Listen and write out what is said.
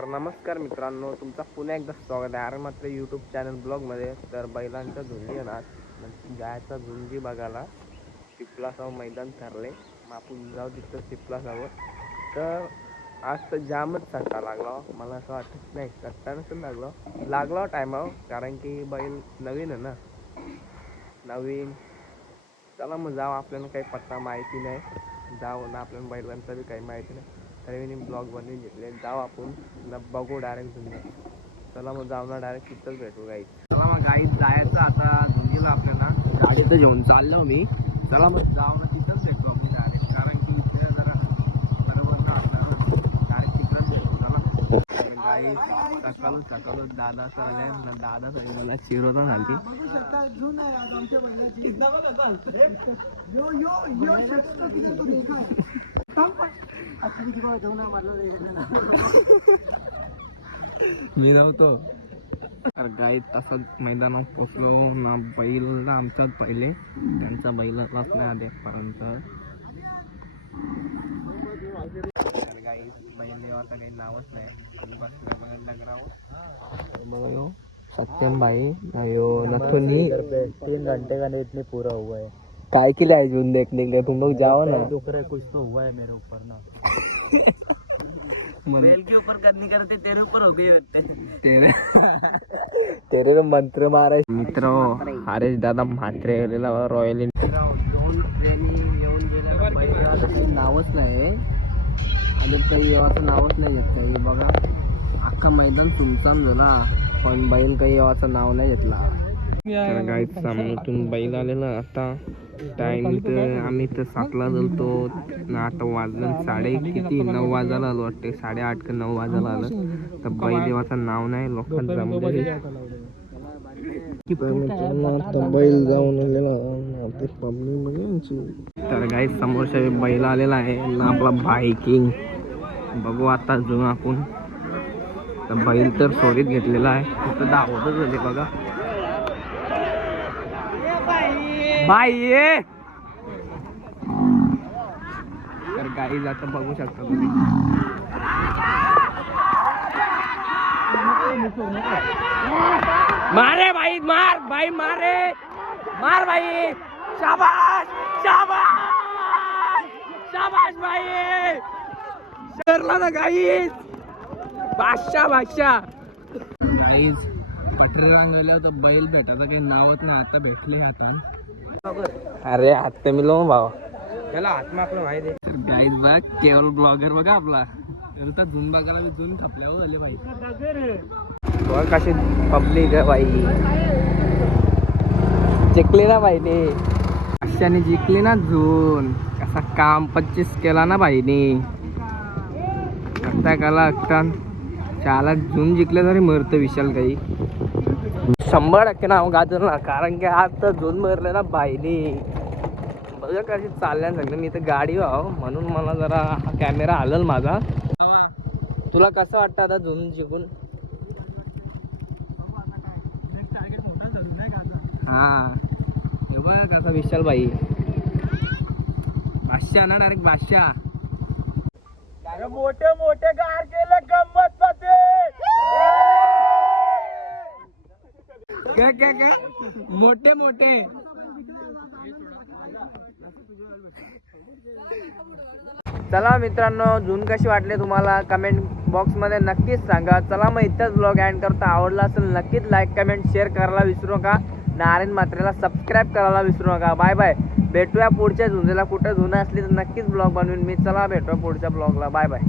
तर नमस्कार मित्रांनो, तुमचा पुन्हा एकदा स्वागत आहे आरण मात्र यूट्यूब चॅनल ब्लॉगमध्ये. तर बैलांच्या झुंजी येणार जायचा झुंजी बघायला चिपलासाव मैदान ठरले. मग आपण जाऊ तिथं चिपलासावर. तर आज तर जामच सट्टा लागला. मला असं वाटत नाही सट्टा नसून लागला टायमावर, कारण की बैल नवीन आहे ना, नवीन. चला मग जाऊ, आपल्याला काही पत्ता माहिती नाही, जाऊ ना, आपल्याला बैलांचा बी काही माहिती नाही. तरी मी ब्लॉग बनवून घेतले. जाऊ आपण बघू डायरेक्ट झुंजी. चला मग जाऊ ना, डायरेक्ट तिथंच भेटू गाईत. चला मग गाईत जायचं आता झुंजीला. आपल्याला गाडी तर घेऊन चाललो मी. चला मग जाऊ ना, तिथंच भेटू आपण डायरेक्ट, कारण की इकडे जरा बरोबर ना वाटणार. डायरेक्ट तिथंच भेटू. चला गाई सकाळच दादा असं आले. दादा मला चिरवता झाली. मी नव्हतो. तर गाईत तसंच मैदानात पोचलो ना. बैलला आमच्याच पहिले, त्यांचा बैलालाच नाही आधीपर्यंत. तर गाईत बैल देवाचं काही नावच नाही. बघा सत्यम भाई नथुनी 3 घंटे का नहीं इतनी पूरा हुआ है। काय के लिए आए जून देखने के लिए? तुम लोग जाओ ना। दुख रहा है, कुछ तो हुआ है मेरे ऊपर ना। बैल के ऊपर करनी करते तेरे ऊपर हो गई करते तेरे तो मंत्र मारा. मित्र हरेश दादा म्हात्रे रॉयल दोन ट्रेनिंग येऊन गेल्या. बैलाचं काही नावच नाही आणि काही येवाचं नावच नाही घेत काही. बघा अख्खा मैदान सुमसाम झाला, पण बैल काही येवाचं नाव नाही घेतला. तर गाईत सामन्यातून बैल आलेला. आता टाइम तर आम्ही तर 7ला गेलतो ना. आता वाजलं 9:30 वाजायला आलो वाटते. 8:30 का 9 वाजायला आलं. तर बैल देवाचं नाव नाही लोकांचं जमले. बैल जाऊन तर गाईत समोरच्या बैल आलेला आहे ना, आपला बायकिंग. बघू आता जो आपण. तर बैल तर सोरीत घेतलेला आहे, तिथं दावतच होते बघा. बाई ये. तर गाईज आता बघू शकता तुम्ही. मारे भाई, मार भाई, मार भाई. शाबाश शाबाश शाबाश भाई. सरला ना गाईज. बादशाह गाईज पटरी रांगल्या तर बैल भेटायचं काही नावच नाही. आता भेटले आता. अरे हात मी लो भाव त्याला हातमा आपलं माहिती आहे. तर गाईज बघ, केवळ ब्लॉगर बघा आपला. तर झुन बघायला मी झुन खपल्यावर झाले भाई. बघ कशी पब्लिक आहे भाई. जिंकले ना भाई ने, अशाने जिंकले ना झुन. कसा काम 25 केला ना भाईने. आता काला आता चाला झुन जिंकले तरी मरतं विशाल काही. 100% नाव गाजर ना, कारण की आज तर झुन मरले ना भाईने. बघा कशी चालल्या सांगतो मी तर गाडी व्हाव म्हणून मला जरा हा कॅमेरा हलल माझा. तुला कसं वाटतं आता झुन जिंकून? हा हे बघ कसा विशाल भाई बादशाह ना, डायरेक्ट बादशाह. मोठे मोठे गार केले गंमत मध्ये. काय मोठे मोठे. चला मित्रांनो, झुन कशी वाटले तुम्हाला कमेंट बॉक्स मध्ये नक्कीच सांगा. चला मग इथंच ब्लॉग एंड करता. आवडला असेल नक्कीच लाईक कमेंट शेअर करायला विसरू नका. नारायण मात्रेला सबस्क्राईब करायला विसरू नका. Bye bye. भेटूया पुढच्या झुंजीला. कुठं झुन असली तर नक्कीच ब्लॉग बनवीन मी. चला भेटूया पुढच्या ब्लॉगला. Bye bye.